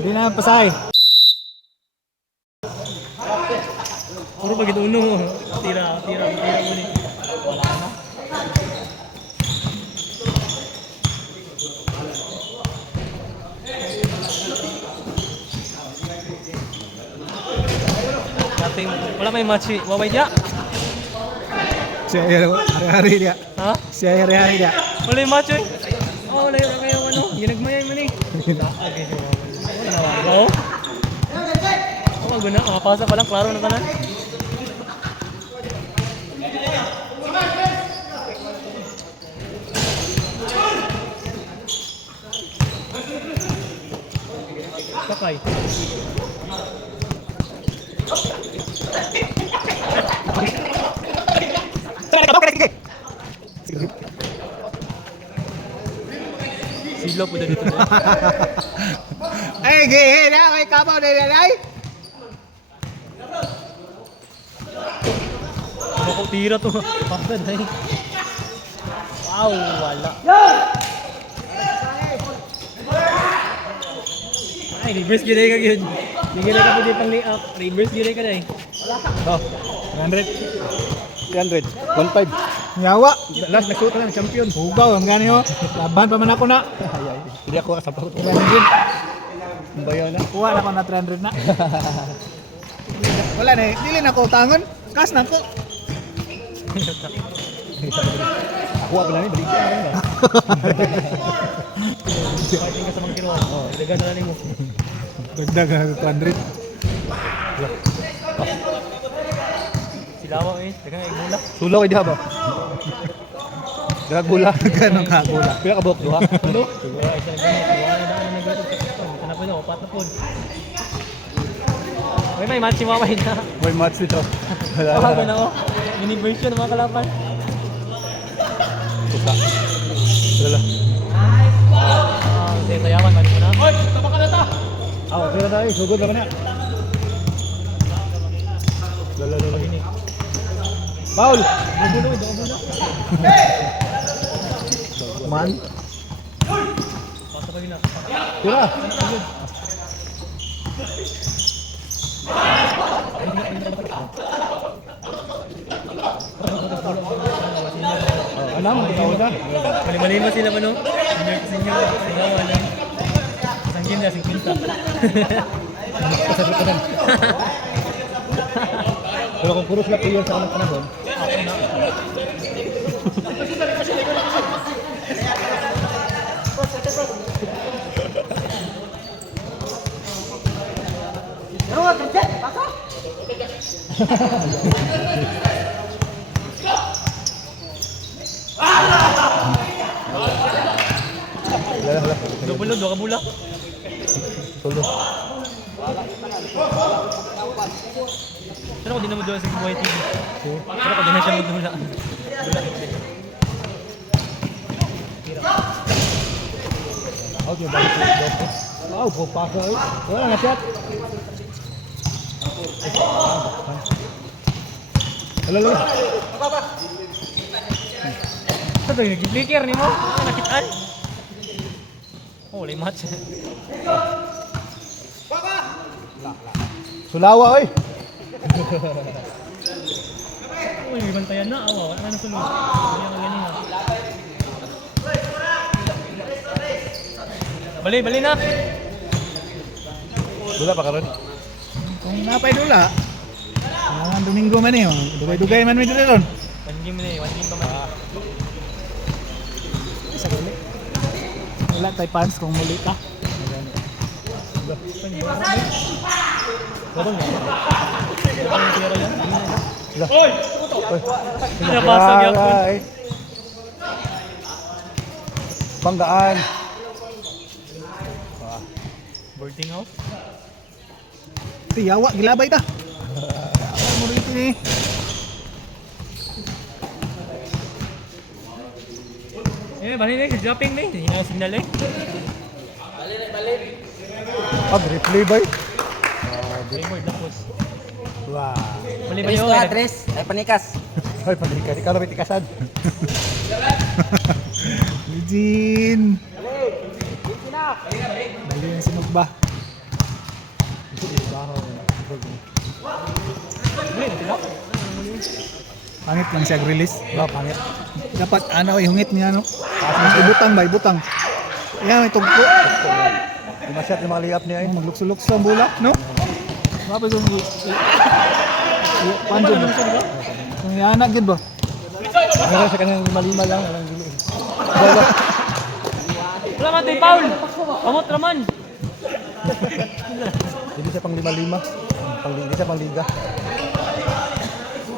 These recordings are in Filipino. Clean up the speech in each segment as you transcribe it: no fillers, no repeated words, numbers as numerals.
Di na pasay. Puro pag ito uno mo. Tira mo ni. Wala na. Nating, wala may match. Waway dia. Siya hari-hari dia. Ha? Siya hari-hari dia. Wala yung match eh. Oh, wala yung kayo ano. Ginagmayay mo ni. Okay, so wala na. Oo. Oh, maguna. Makapasa pa lang. Klaro na tanan. Sakay. Silo po dito. Eh, gihina may kabaw na nilay. Ano ko tira to? Pasa na eh. Wow, wala. Ay, reverse gilay ka yun. Bigyan na ka po di pang lay-up. Reverse gilay ka na eh. Oh, 100. 300. 1.5. Yawa. Last nagsuot na ng champion. Hugaw, ang gani ho. Laban pa man ako na. Hindi ako kasama ko. 300. Bayo na. Kuha na ko na 300 na. Wala na eh. Dili na ko utangon. Kas na ko. Kuha pa lang ni balik ka na. Fighting ka sa mga kinuha. Dagan na lang mo. Dagdag 200. Silawa eh. Dagan ay mula. Sulaw ay diha ba? Dragula. Ganun ka gula. Pila ka buhok duha? Ano? Wala isa lang ganit. Wala na daan na nagatot. Kana po na, upat na po. Uy, may match si Mamay na. May match dito. Wala Tawagan na. ako. Mini version mga kalaban. Puta. Wala. Sayawan, mali mo na. Oy! Tama ka na ta! Ah, okay na tayo. Sugod naman na. Lala. Paul. Dugulo, dugulo. Man. Basta pa gina. Tira. Anam, ikaw na. Mali-mali mo sila mano. Senior. Sigawan lang. Isang game na, 50. Pasabot ka na. Pero kung puro sila player sa kanang panahon, hala. Dugulo, dua ka bula. Solo. Pero kung di na mo doon sa Buhay TV. Pero kung di na siya magdula. Okay, balik ko. Wow, pupasa eh. Wala na shot. Lala. Ito to, nag-flicker ni mo. Nakitaan. Oh, wala yung match. Sulawa oy. Uy, may bantayan na. Awa, wala na sunod. Ganyan ang galing ha. Bali na. Dula pa karon. Kung napay dula. Ang Domingo man eh. Dugay-dugay man mi dito ron. One game pa man. Isa uli. Wala tayo pants kung muli ka. Babang na. Babang na tira yan. Oy! Napasag yan. Banggaan. Boarding house. Yawa, gilabay ta. Yawa mo rito eh. Bali na, dropping na. Hindi na signal eh. Replay bay. Board na post. Wow. Bali ba Tres yun? to atres, ay panikas. Ay, panikas. Ikaw na may tikasan. Eugene. Dali na si Magba. trabaho. Muli na sila. Pangit lang siya release. Pangit. Dapat ano, ihungit niya no. Ibutang ba, ibutang. Yan, may tugpo. Di masyat yung mga layup niya eh. Maglukso-lukso ang bulak, no? Mapa yung panjo ba? Yung yanak yun ba? Meron sa kanyang lima lang. Walang dili. Wala man tayo, Paul! Kamot naman! Hindi siya pang lima-lima. Hindi siya pang liga.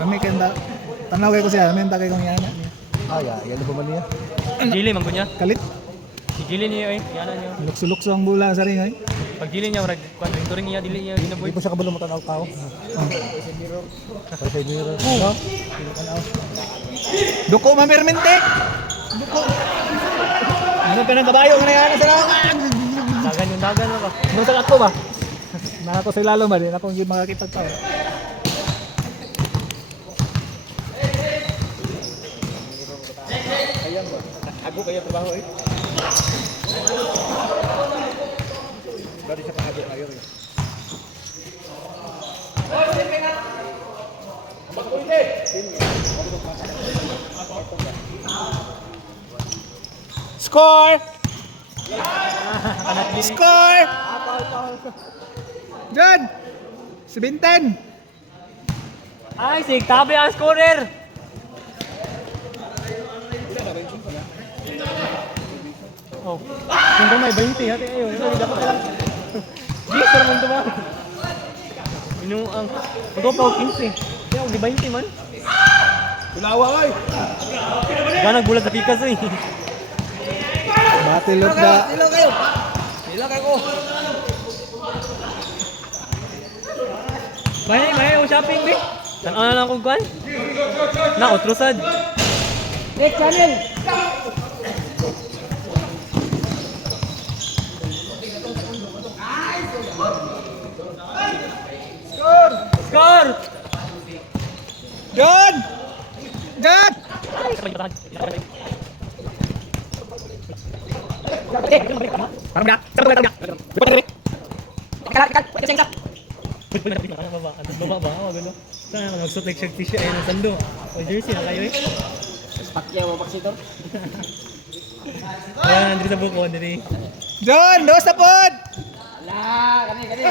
Kami kanda, tanaw kayo ko siya, kami kay kong yanak niya. Yan na ba man niya? Gili, man ko niya. Kalit, Si Gili niya eh. Yana niya. lukso-lukso ang bula sa ring, ay. Pag Gili niya, marag, turing niya, dili niya, ginaboy. Hindi po siya kabalo matanaw tao. Para sa mirror. Oo. Duko mamirmente! Duko! Ano ka ng kabayo nga na yan sa lakan? Dagan yung dagan lang ka. Basta ako ba? Nako sa lalo ba din akong yun makakita tao. Ago kayo trabaho eh. Dali siya pang-ago kayo eh. Score! Score! John! 17! Ay, sig tabi ang scorer! Oh, kung may 20, hati ayo. Hindi dapat lang. Yes, naman ito ba? Ang mag-opa 15. Kaya di 20 man. Tulawa ay! Ganag bulat sa pikas eh. Battle of the... May shopping di. Tan-ana lang kung kan. Na utrusad. Next channel. Score! John! John! Parang biyak! Sarap biyak! Lipat na rin! Baba ba? Oh, gano. Sana ka nagsuot like shirt t-shirt ayun ang sando. O jersey na kayo eh. Pakyaw mo paksitor. Ayan, nandito sa buko, nandito. John! Dos na pod! Ala, kani.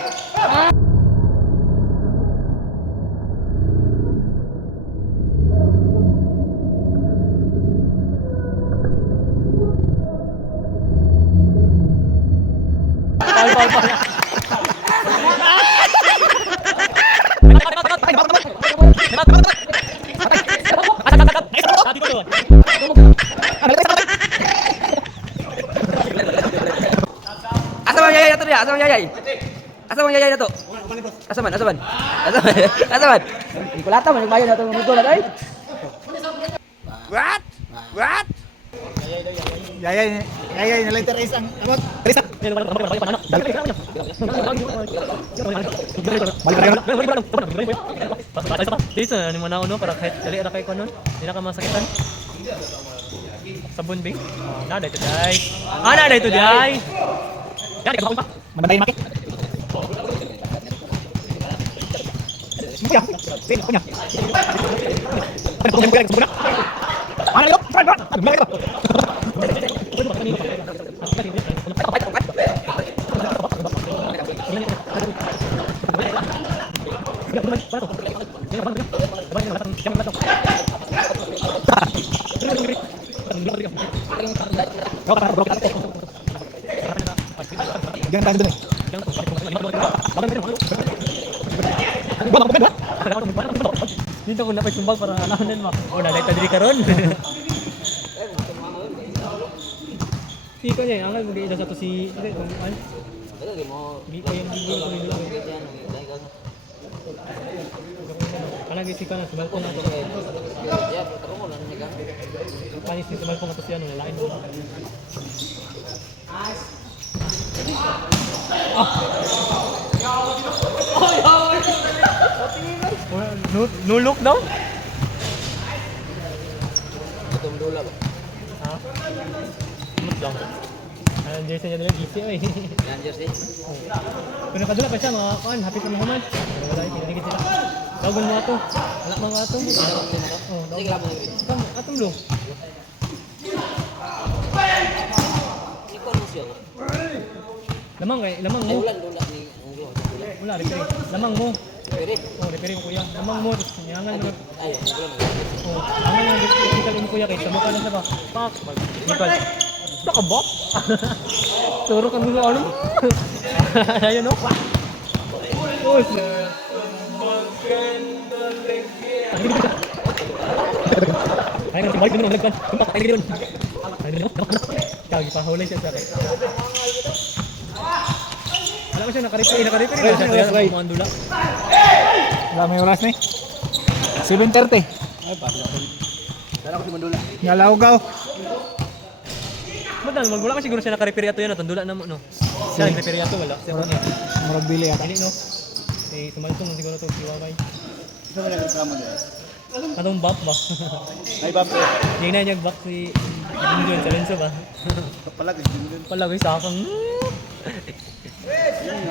Asa man yayay na to dia? Asa man yayay? Asa man yayay na to? Asa man? Kulata man yung bayan na to mundo na tay. What? Yayay na letter is ang abot. Teresa! Dito na ni manaon no para kahit dali ra kay ko nun. Di na ka masakitan. Sabon bing. Na dito day. Na dito day. Yan ka pa. Manday maki. Kuya, sino kuya? Ano yun? Jangan tahan dulu. Dito ko na pa sumbal para anahonan mo. O na dito diri karon. Siko niya, ang lagi ida sa to si ito kung an. Di ko yung gigil ko nila. Lagi si kana sumbal ko na to. Panis ni sumbal ko na to si ano lain. No look daw? Gutom dula ba? Ha? Mut lang. Ang jersey niya dala, easy oy. Yan, jersey. Pero nakadula pa siya, mga kuan, happy sa mahuman. Wala, pinigit sila. Dagon mo ato. Wala mga ato. Oh, Sige lang mo. atong lo. Ikaw mo siya. Lamang mo. Ulan ni Unggo. Wala, referee. Lamang mo. Pwede. Oh, referee mo kuya. Lamang mo. Tapos niyangan mo. Ay, ulan. Oh, lamang mo. Physical mo kuya kaysa mukha lang sa ba. Pak. Physical. Saka ba? Suro ka mo ano? Ayun no? Oh, ay, nang balik naman nagkan. Tumpak tayo doon. Ay, no. Kagi pa huli siya sa kay. Wala mo siya naka-replay. Sa mandula. Wala may oras ni. 7:30. Sana ako si Mandula. Ngalawgaw. Mudan, wala ka siguro siya naka-repair ato yan, tandula na mo no. Siya nag-repair ato wala. Siya niya. Murag bili ata. Dili no. Eh sumaltong siguro to siwaway. Ito na reklamo niya. Anong back ba? Ay, Bab. Yung na niyag back si Jun sa Lenso ba? Pala, ganyan. Palagay sa akong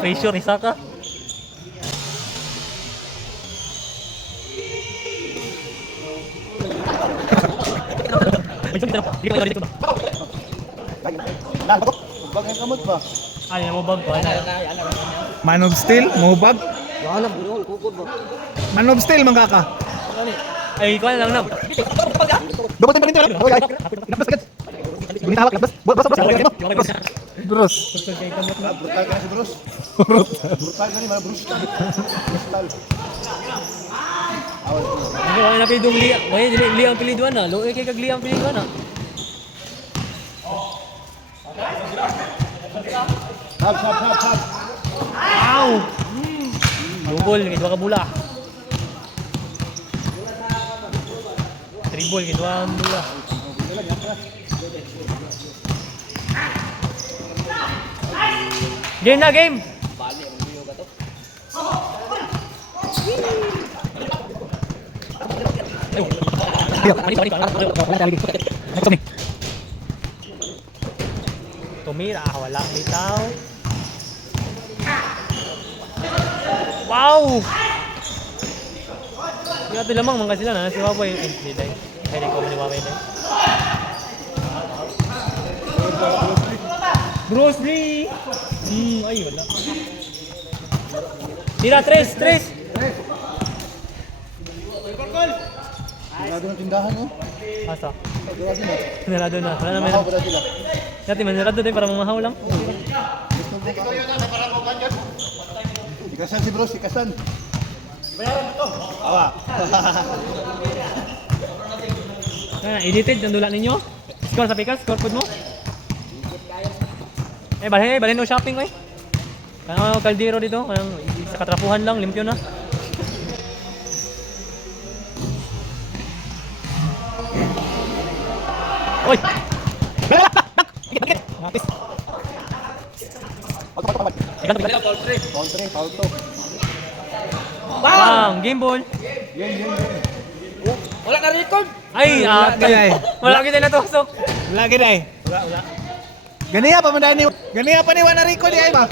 pressure isa ka. Ay, dito ba? Nah, batok. Huwag kang kamot ba? Ay, mo bag ko. Man of Steel, Mohbag. Wala, bunol, kukod ba? Man of Steel, mangkaka. Ay, ikaw lang na. Double time pa rin tayo. Okay, ay. Labas agad. Bunita hawak, labas. Bros. Bros. Kusog kay kamot na. Brutal ka na si Bruce. Bros. Brutal ka ni, mga Bruce. Brutal. Awal. Ano ay napidong liya. Ay, dili ang piliduan na. Lo kay kag liya ang piliduan na. Hab. Ow! Double kay duha ka bula. Triple kay duha ang bula. Game na game. Next to me. Tumira, wala bitaw. Wow! Grabe lamang mga sila na si Waboy. Ay, hindi dahil. Ay, hindi ko ni Waboy dahil. Bruce Lee! Ay, wala. Tira, tres! Sigurado ng tindahan, no? Asa? Sigurado na. Sinarado na. Wala naman. Mahaw ba na sila? Dati manarado din para mamahaw lang. Ikasan si Bruce, ikasan. Bayaran mo to. Awa. Edited ang dula ninyo. Score sa pikas, score food mo. Balhin no shopping oy. Kaya kaldero dito, sa katrapuhan lang, limpyo na. Oy! Napis. Foul to. Bang! Game ball! Wala ka record. Ay! Ay. Wala kita natusok! Lagi na eh. Wala. Ganiya pa man ni. Ganiya pa ni Wana Rico di ay ba?